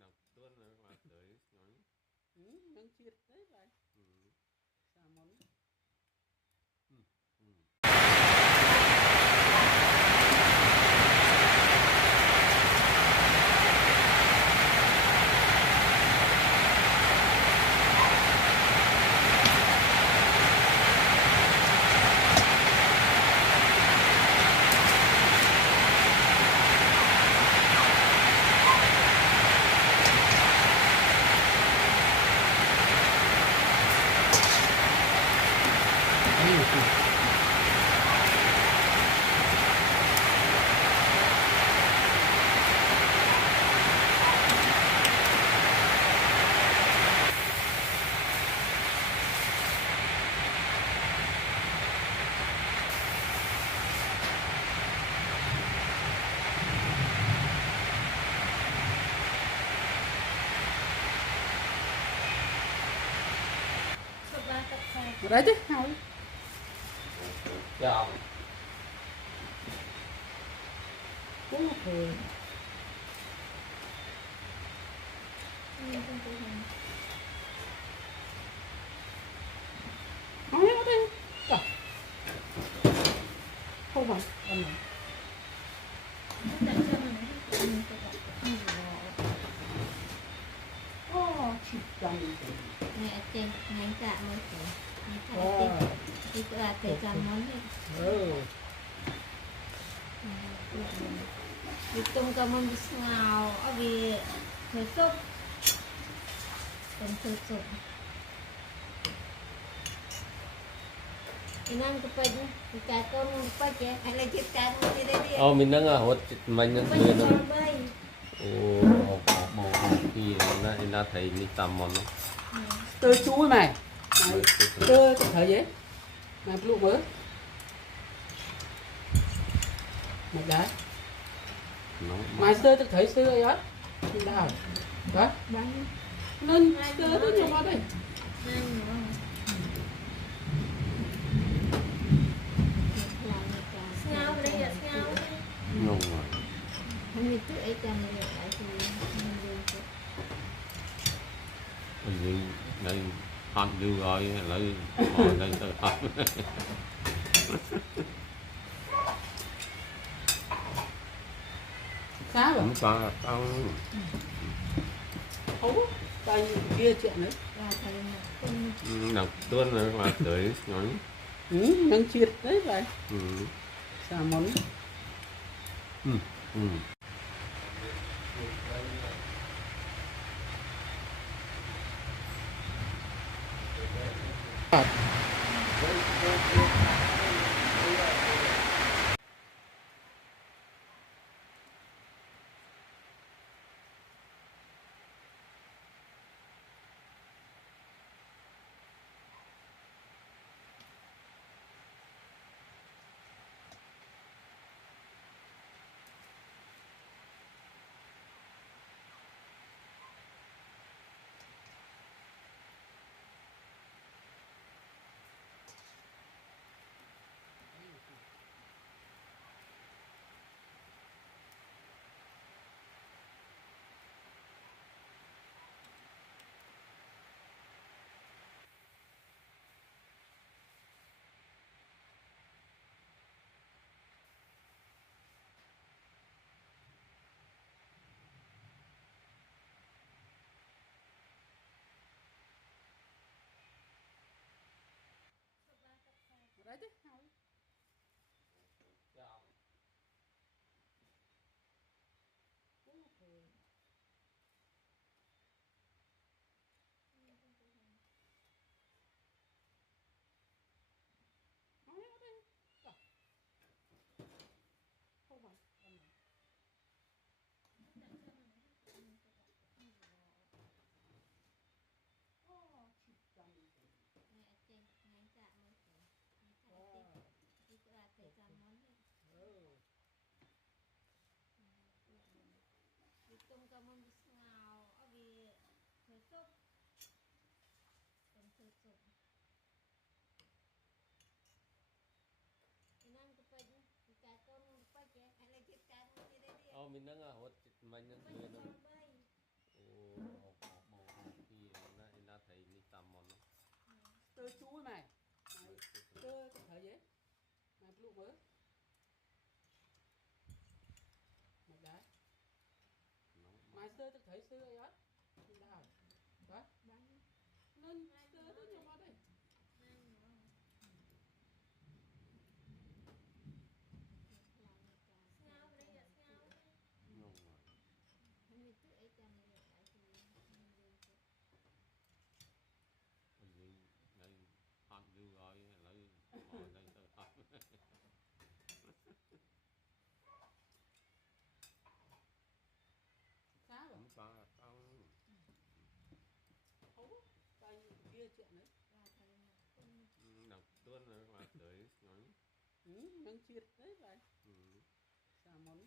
đọc tuôn rồi mà tới nói nâng chiết đấy vậy xà món đấy chứ nào chào cũng thì nói nó đi không phải ăn này chỉ cần mẹ trên ngành dạ mới phải thì là thể làm món thì tung cái món nào vì người sốt còn sốt sốt cái năng cái bệnh thì cái con phải chứ hay là chết cái nó đi đây đi mình đang hốt mình đang bây giờ bay bộ khi nó thấy đi tầm món nó tươi chú này tươi cái thời gì này lụ mới mày đấy mày tươi tôi thấy tươi á nhìn nào đó nên tươi tôi nhiều quá đây ngao đây là ngao ngon rồi mình tự ấy cho mình lại thì mình đây ăn đưa rồi lấy bỏ đây tự ăn khá rồi cũng có tao không bao nhiêu kia chuyện đấy đọc tuôn rồi mà tới nói nâng chiết đấy vậy xà món mình nó Bây đưa giờ nó bay. ô màu thì nó thấy đi tầm món nó Tơ chú này. Mày tơ cái thời gì? Mày lúc mới. Mày đấy. nó Mày tơ tôi thấy xưa ấy á. Mình đào. Đó. Bánh. Nên tơ rất nhiều vào đây. Hai nữa. Ngao đây là ngao. ngon rồi Không biết tự ấy cho mình được cái gì. bây giờ đây ăn đưa rồi lấy bỏ đây tự ăn Sao rồi? không có tao Không. Tay kia chuyện đấy. Ra thấy đọc tuôn rồi mà tới nói Ừ, nâng chiết đấy vậy. ừ. Sao món